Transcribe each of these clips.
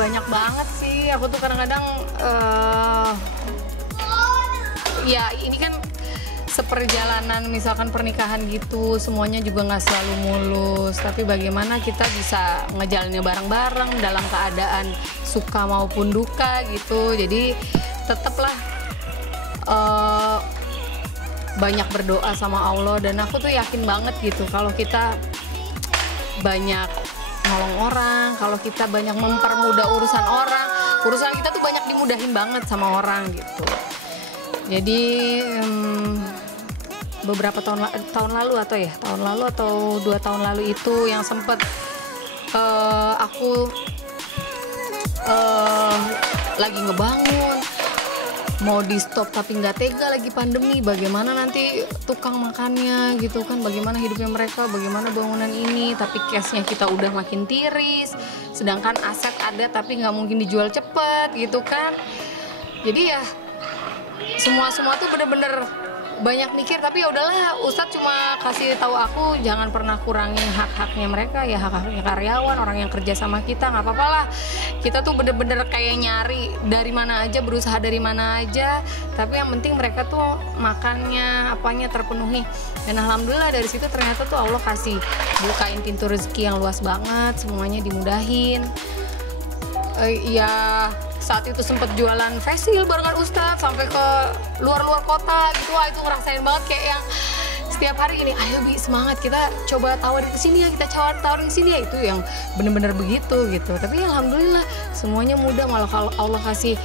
banyak banget sih. Aku tuh kadang-kadang ya ini kan seperjalanan misalkan pernikahan gitu, semuanya juga nggak selalu mulus. Tapi bagaimana kita bisa ngejalannya bareng-bareng dalam keadaan suka maupun duka gitu. Jadi tetaplah banyak berdoa sama Allah, dan aku tuh yakin banget gitu kalau kita banyak nolong orang, kalau kita banyak mempermudah urusan kita tuh banyak dimudahin banget sama orang gitu. Jadi beberapa tahun lalu atau 2 tahun lalu itu yang sempet aku lagi ngebangun, mau di stop tapi nggak tega, lagi pandemi, bagaimana nanti tukang makannya gitu kan, bagaimana hidupnya mereka, bagaimana bangunan ini, tapi cashnya kita udah makin tiris, sedangkan aset ada tapi nggak mungkin dijual cepet gitu kan. Jadi ya semua tuh bener-bener banyak mikir, tapi ya udahlah, Ustadz cuma kasih tahu aku jangan pernah kurangin hak-haknya mereka, ya hak-haknya karyawan, orang yang kerja sama kita, nggak apa-apa lah. Kita tuh bener-bener kayak nyari dari mana aja, berusaha dari mana aja, tapi yang penting mereka tuh makannya, apanya terpenuhi. Dan alhamdulillah dari situ ternyata tuh Allah kasih bukain pintu rezeki yang luas banget, semuanya dimudahin. Ya saat itu sempat jualan facial barengan Ustadz sampai ke luar kota gitu. Wah, itu ngerasain banget kayak yang setiap hari ini, ayo Bi, semangat, kita coba tawarin ke sini ya, kita tawarin ke sini ya. Itu yang bener-bener begitu gitu. Tapi alhamdulillah semuanya mudah, malah kalau Allah kasih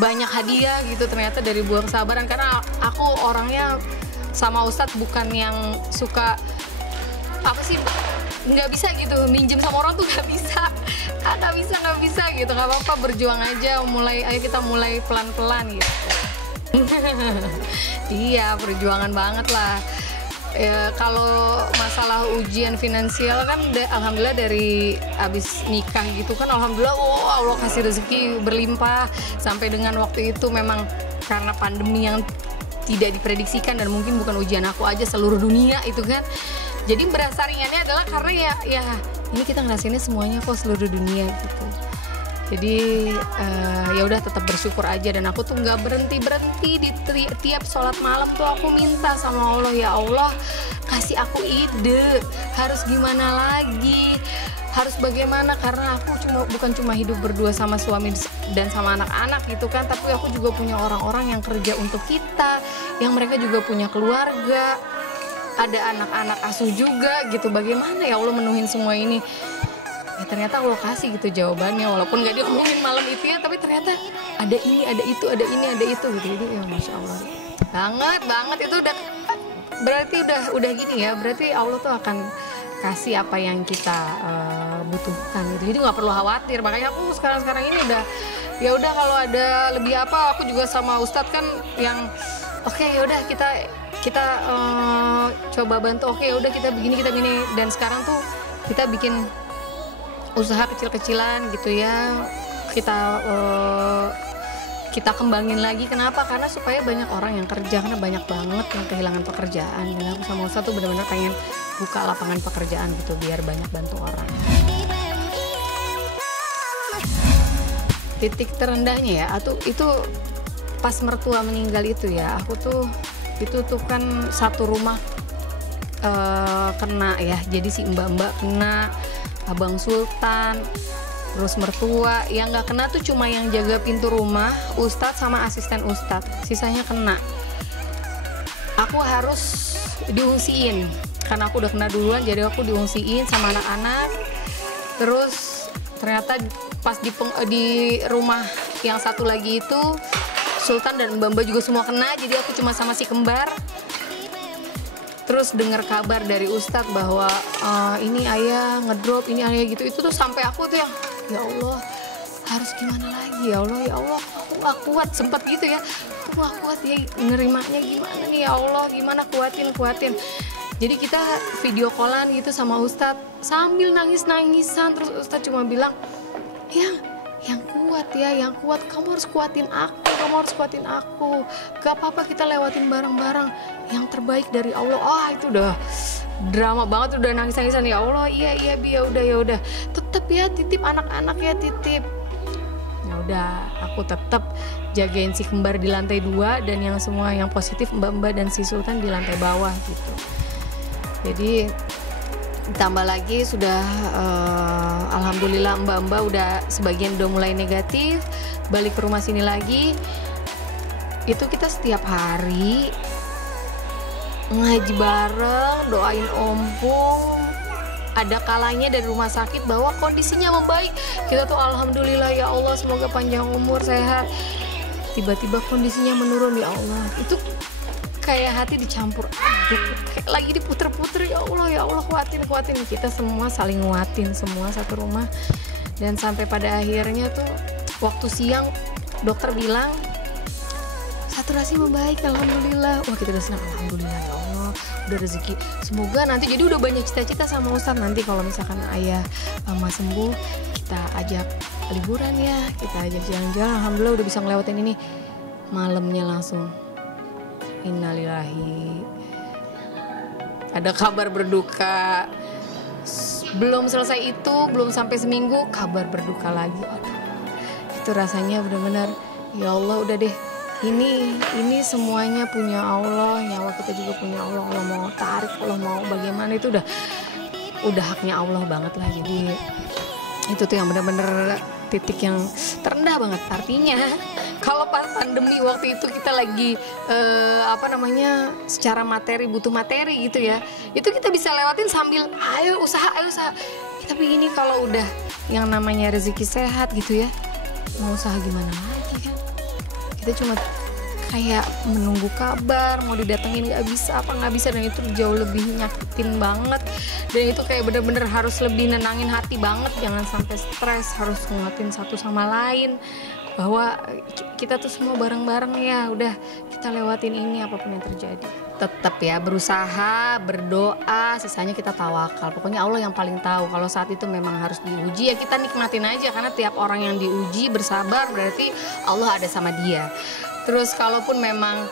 banyak hadiah gitu ternyata dari buah kesabaran. Karena aku orangnya sama Ustadz bukan yang suka nggak bisa gitu minjem sama orang tuh, nggak bisa gitu. Nggak apa-apa, berjuang aja, ayo kita mulai pelan-pelan gitu. Iya, perjuangan banget lah. Ya, kalau masalah ujian finansial kan alhamdulillah dari abis nikah gitu kan, alhamdulillah Allah kasih rezeki berlimpah. Sampai dengan waktu itu memang karena pandemi yang tidak diprediksikan, dan mungkin bukan ujian aku aja, seluruh dunia itu kan. Jadi berasa ringannya adalah karena ya ini kita ngerasainnya semuanya kok, seluruh dunia gitu. Jadi ya udah tetap bersyukur aja. Dan aku tuh nggak berhenti di tiap sholat malam tuh aku minta sama Allah, ya Allah kasih aku ide, harus gimana lagi, harus bagaimana, karena aku bukan cuma hidup berdua sama suami dan sama anak-anak gitu kan, tapi aku juga punya orang-orang yang kerja untuk kita, yang mereka juga punya keluarga, ada anak-anak asuh juga gitu. Bagaimana ya Allah menuhin semua ini? Ya ternyata Allah kasih gitu jawabannya, walaupun gak diomongin malam itu ya, tapi ternyata ada ini, ada itu, ada ini, ada itu gitu. Jadi ya Masya Allah banget itu udah berarti udah gini ya, berarti Allah tuh akan kasih apa yang kita butuhkan gitu. Jadi nggak perlu khawatir. Makanya aku sekarang ini udah kalau ada lebih apa, aku juga sama Ustadz kan yang oke, yaudah kita coba bantu, oke udah kita begini. Dan sekarang tuh kita bikin usaha kecil-kecilan gitu ya, kita kembangin lagi. Kenapa? Karena supaya banyak orang yang kerja, karena banyak banget yang kehilangan pekerjaan. Dan aku sama Ustadz tuh benar-benar pengen buka lapangan pekerjaan gitu biar banyak bantu orang. Titik terendahnya ya, itu pas mertua meninggal itu ya, aku tuh itu tuh kan satu rumah kena ya. Jadi si mbak-mbak kena, Abang Sultan, terus mertua. Yang nggak kena tuh cuma yang jaga pintu rumah, Ustadz sama asisten Ustadz, sisanya kena. Aku harus diungsiin karena aku udah kena duluan, jadi aku diungsiin sama anak-anak. Terus ternyata pas di rumah yang satu lagi itu Sultan dan Mbak juga semua kena, jadi aku cuma sama si kembar. Terus dengar kabar dari Ustadz bahwa ini ayah ngedrop, ini ayah gitu. Itu tuh sampai aku tuh yang ya Allah harus gimana lagi, ya Allah aku gak kuat, sempat gitu ya, aku gak kuat ya nerimanya, gimana nih ya Allah, gimana kuatin. Jadi kita video callan gitu sama Ustadz sambil nangis-nangisan. Terus Ustadz cuma bilang, yang kuat, kamu harus kuatin aku, gak apa-apa kita lewatin bareng-bareng, yang terbaik dari Allah. Itu udah drama banget, udah nangis-nangisan, ya Allah iya Bi, ya udah tetep ya titip anak-anak ya titip. Ya udah, aku tetap jagain si kembar di lantai 2 dan yang semua yang positif mbak-mbak dan si Sultan di lantai bawah gitu. Jadi tambah lagi sudah alhamdulillah mbak-mbak udah sebagian udah mulai negatif, balik ke rumah sini lagi. Itu kita setiap hari ngaji bareng, doain ompong. Ada kalanya dari rumah sakit bahwa kondisinya membaik, kita tuh alhamdulillah ya Allah, semoga panjang umur sehat. Tiba-tiba kondisinya menurun, ya Allah, itu kayak hati dicampur aduk, kayak lagi diputer-puter, ya Allah kuatin. Kita semua saling nguatin, semua satu rumah. Dan sampai pada akhirnya tuh waktu siang dokter bilang saturasi membaik, alhamdulillah. Wah, kita udah senang, alhamdulillah ya Allah, udah rezeki. Semoga nanti, jadi udah banyak cita-cita sama Ustadz, nanti kalau misalkan ayah mama sembuh, kita ajak liburan ya, kita ajak jalan-jalan. Alhamdulillah udah bisa ngelewatin ini. Malamnya langsung innalillahi, ada kabar berduka. Belum selesai itu, belum sampai seminggu, kabar berduka lagi. Aduh, itu rasanya benar-benar, ya Allah udah deh, ini semuanya punya Allah, nyawa kita juga punya Allah. Allah mau tarik, Allah mau bagaimana, itu udah haknya Allah banget lah. Jadi itu tuh yang benar-benar titik yang terendah banget. Artinya kalau pas pandemi waktu itu kita lagi secara materi, butuh materi gitu ya, itu kita bisa lewatin sambil ayo usaha. Tapi ini kalau udah yang namanya rezeki sehat gitu ya, mau usaha gimana lagi kan? Kita cuma kayak menunggu kabar, mau didatengin nggak bisa, dan itu jauh lebih nyakitin banget. Dan itu kayak bener-bener harus lebih nenangin hati banget, jangan sampai stres, harus nguatin satu sama lain bahwa kita tuh semua bareng-bareng ya, udah kita lewatin ini apapun yang terjadi. Tetap ya berusaha, berdoa, sisanya kita tawakal. Pokoknya Allah yang paling tahu. Kalau saat itu memang harus diuji, ya kita nikmatin aja, karena tiap orang yang diuji bersabar berarti Allah ada sama dia. Terus kalaupun memang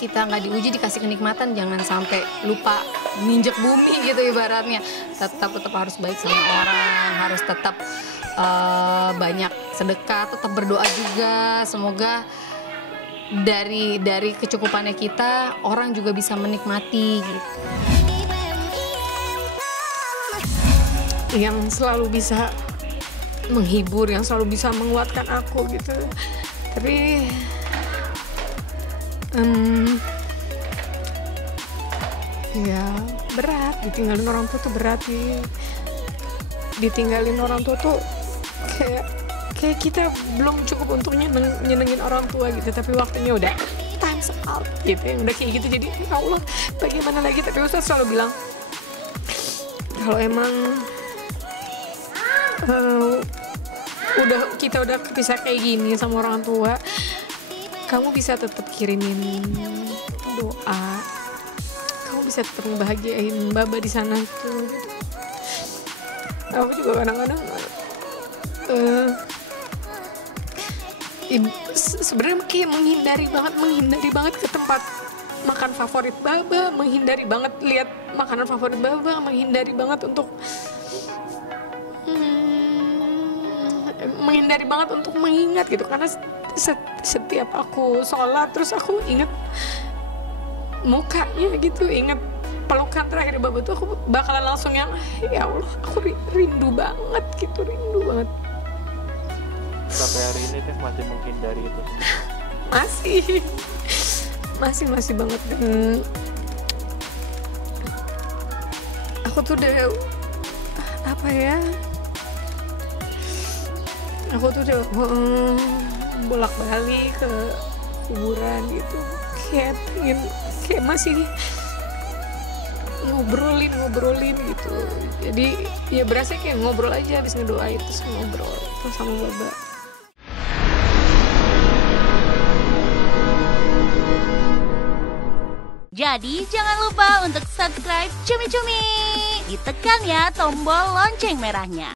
kita nggak diuji, dikasih kenikmatan, jangan sampai lupa nginjek bumi gitu ibaratnya. Tetap harus baik sama orang, harus tetap banyak sedekah, tetap berdoa juga. Semoga dari kecukupannya kita, orang juga bisa menikmati gitu. Yang selalu bisa menghibur, yang selalu bisa menguatkan aku gitu. Tapi ya berat, ditinggalin orang tua tuh berat nih. Ditinggalin orang tua tuh kayak kita belum cukup untuk nyenengin orang tua gitu, tapi waktunya udah time's out gitu ya, udah kayak gitu. Jadi ya Allah, bagaimana lagi? Tapi Ustaz selalu bilang kalau emang kita udah kepisah kayak gini sama orang tua, kamu bisa tetap kirimin doa, kamu bisa tetap ngebahagiain Baba di sana tuh gitu. Aku juga kadang-kadang sebenarnya kayak menghindari banget ke tempat makan favorit Baba, menghindari banget lihat makanan favorit Baba, menghindari banget untuk mengingat gitu, karena setiap aku sholat terus aku ingat mukanya gitu, ingat pelukan terakhir Baba tuh, aku bakalan langsung yang ya Allah, aku rindu banget gitu, rindu banget. Sampai hari ini teh masih menghindari itu? masih banget. Dan aku tuh udah bolak-balik ke kuburan gitu, kayak masih ngobrolin gitu. Jadi ya berasa kayak ngobrol aja habis ngedoain, terus ngobrol terus sama Baba. Jadi jangan lupa untuk subscribe Cumi Cumi. Ditekan ya tombol lonceng merahnya.